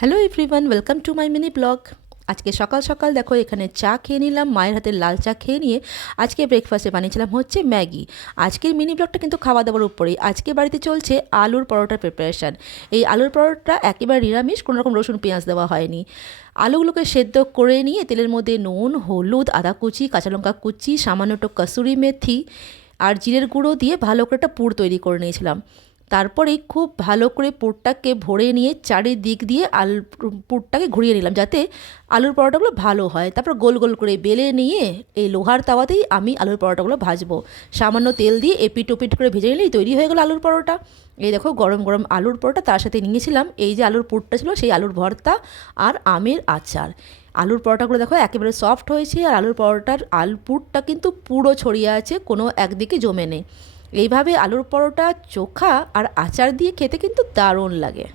Hello everyone, welcome to my mini blog. আজকে সকাল সকাল দেখো এখানে চা খেয়ে নিলাম, মায়ের হাতের লাল চা খেয়ে নিয়ে আজকে ব্রেকফাস্টে বানিয়েছিলাম হচ্ছে ম্যাগি। আজকের মিনি ব্লগটা কিন্তু খাওয়া দাওয়ার উপরেই। আজকে বাড়িতে চলছে আলুর পরোটার প্রিপারেশান। এই আলুর পরোটা একেবারে নিরামিষ, কোনো রকম রসুন পেঁয়াজ দেওয়া হয়নি। আলুগুলোকে সেদ্ধ করে নিয়ে তেলের মধ্যে নুন, হলুদ, আদা কুচি, কাঁচা লঙ্কা কুচি, সামান্য একটু কসুরি মেথি আর জিরের গুঁড়ো দিয়ে ভালো করে একটা পুর তৈরি করে নিয়েছিলাম। তারপরেই খুব ভালো করে পুরটাকে ভরে নিয়ে চারিদিক দিয়ে পুরটাকে ঘুরিয়ে নিলাম যাতে আলুর পরোটাগুলো ভালো হয়। তারপর গোল গোল করে বেলে নিয়ে এই লোহার তাওয়াতেই আমি আলুর পরোটাগুলো ভাজবো। সামান্য তেল দিয়ে এপিট ওপিট করে ভেজে নিলেই তৈরি হয়ে গেল আলুর পরোটা। এই দেখো গরম গরম আলুর পরোটা, তার সাথে নিয়েছিলাম এই যে আলুর পুরটা ছিল সেই আলুর ভর্তা আর আমের আচার। আলুর পরোটাগুলো দেখো একেবারে সফট হয়েছে, আর আলুর পরোটার পুরটা কিন্তু পুরো ছড়িয়ে আছে, কোনো একদিকে জমে নেই। এইভাবে আলুর পরোটা চোখা আর আচার দিয়ে খেতে কিন্তু দারুণ লাগে।